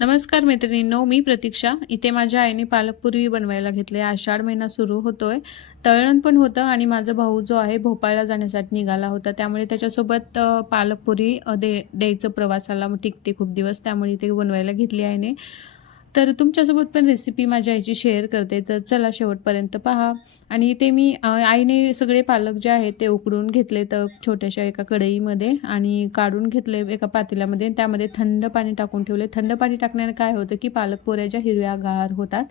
नमस्कार मैत्रिणींनो, मी प्रतीक्षा. इथे माझ्या आईने पालकपुरी बनवायला घेतले. आषाढ महिना सुरू होतोय, तळण पण होतं आणि माझा भाऊ जो आहे भोपाळला जाण्यासाठी निघाला होता, त्यामुळे त्याच्यासोबत पालकपुरी द्यायचं प्रवासाला. मग टिकते खूप दिवस, त्यामुळे ते बनवायला घेतली आईने. तर तुमच्यासोबत पण रेसिपी माझ्या आईची शेअर करते, तर चला शेवटपर्यंत पहा. आणि ते मी आईने सगळे पालक जे आहेत ते उकडून घेतले तर छोट्याशा एका कढईमध्ये आणि काढून घेतले एका पातेल्यामध्ये. त्यामध्ये थंड पाणी टाकून ठेवले. थंड पाणी टाकण्याने काय होतं की पालक पोऱ्या ज्या हिरव्यागार होतात,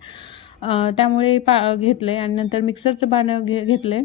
त्यामुळे घेतले. आणि नंतर मिक्सरचं भांडं घेतले.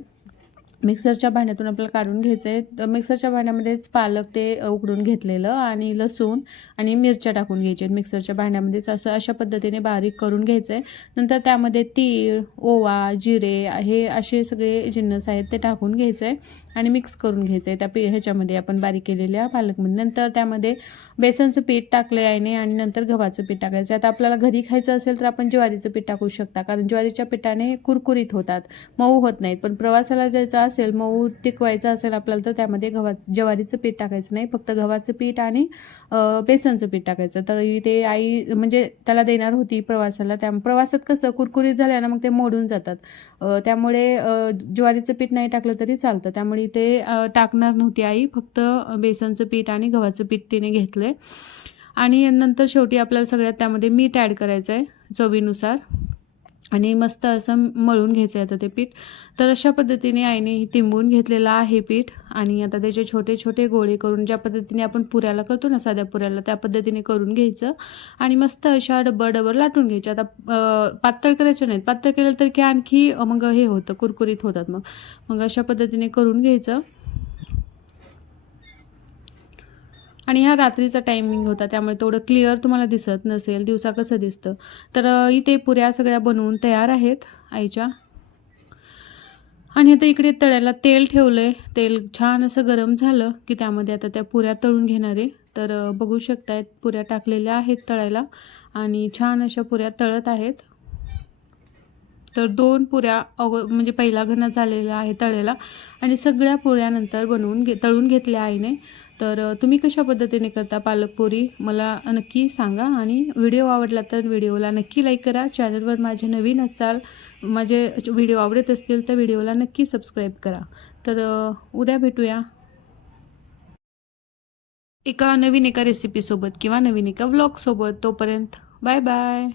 मिक्सरच्या भांड्यातून आपल्याला काढून घ्यायचं आहे. तर मिक्सरच्या भांड्यामध्येच पालक ते उकडून घेतलेलं आणि लसूण आणि मिरच्या टाकून घ्यायचे मिक्सरच्या भांड्यामध्येच. अशा पद्धतीने बारीक करून घ्यायचं आहे. नंतर त्यामध्ये तीळ, ओवा, जिरे हे असे सगळे जिन्नस आहेत ते टाकून घ्यायचं आहे आणि मिक्स करून घ्यायचं आहे ह्याच्यामध्ये आपण बारीक केलेल्या पालकमध्ये. नंतर त्यामध्ये बेसनचं पीठ टाकलं आहे आणि नंतर गव्हाचं पीठ टाकायचं. आता आपल्याला घरी खायचं असेल तर आपण ज्वारीचं पीठ टाकू शकता, कारण ज्वारीच्या पिठाने कुरकुरीत होतात, मऊ होत नाहीत. पण प्रवासाला जायचं असेल, मऊ टिकवायचं असेल आपल्याला, तर त्यामध्ये ज्वारीचं पीठ टाकायचं नाही, फक्त गव्हाचं पीठ आणि बेसनचं पीठ टाकायचं. तर ते आई म्हणजे त्याला देणार होती प्रवासाला. प्रवासात कसं कुरकुरीत झाल्यानं मग ते मोडून जातात, त्यामुळे ज्वारीचं पीठ नाही टाकलं तरी चालतं. त्यामुळे ते टाकणार नव्हती आई, फक्त बेसनचं पीठ आणि गव्हाचं पीठ तिने घेतलं. आणि नंतर शेवटी आपल्याला सगळ्यात त्यामध्ये मीठ ॲड करायचं आहे चवीनुसार आणि मस्त असं मळून घ्यायचं आहे आता ते पीठ. तर अशा पद्धतीने आईने तिंबून घेतलेलं आहे पीठ. आणि आता त्याचे छोटे छोटे गोळे करून, ज्या पद्धतीने आपण पुऱ्याला करतो ना, साध्या पुऱ्याला, त्या पद्धतीने करून घ्यायचं आणि मस्त अशा डब्बर लाटून घ्यायच्या. आता पातळ करायचं नाहीत, पातळ केलं तर की आणखी मग हे होतं, कुरकुरीत होतात. मग अशा पद्धतीने करून घ्यायचं. आणि हा रात्रीचा टायमिंग होता, त्यामुळे थोडं क्लिअर तुम्हाला दिसत नसेल, दिवसा कसं दिसतं. तर इथे पुऱ्या सगळ्या बनवून तयार आहेत आईच्या. आणि आता इकडे तळ्याला तेल ठेवलंय. तेल छान असं गरम झालं की त्यामध्ये आता त्या पुऱ्या तळून घेणार आहे. तर बघू शकतायत पुऱ्या टाकलेल्या आहेत तळायला आणि छान अशा पुऱ्या तळत आहेत. तर 2 पुऱ्या म्हणजे पहिला घन झालेला आहे तळेला आणि सगळ्या पुऱ्यानंतर तळून घेतल्या आईने. तर तुम्ही कशा पद्धतीने करता पालकपुरी मला नक्की सांगा. आणि व्हिडिओ आवडला तर व्हिडिओला नक्की लाईक करा. चॅनलवर माझे नवीन असाल, माझे व्हिडिओ आवडत असतील तर व्हिडिओला नक्की सबस्क्राईब करा. तर उद्या भेटूया एका रेसिपीसोबत किंवा नवीन एका व्लॉगसोबत. तोपर्यंत बाय बाय.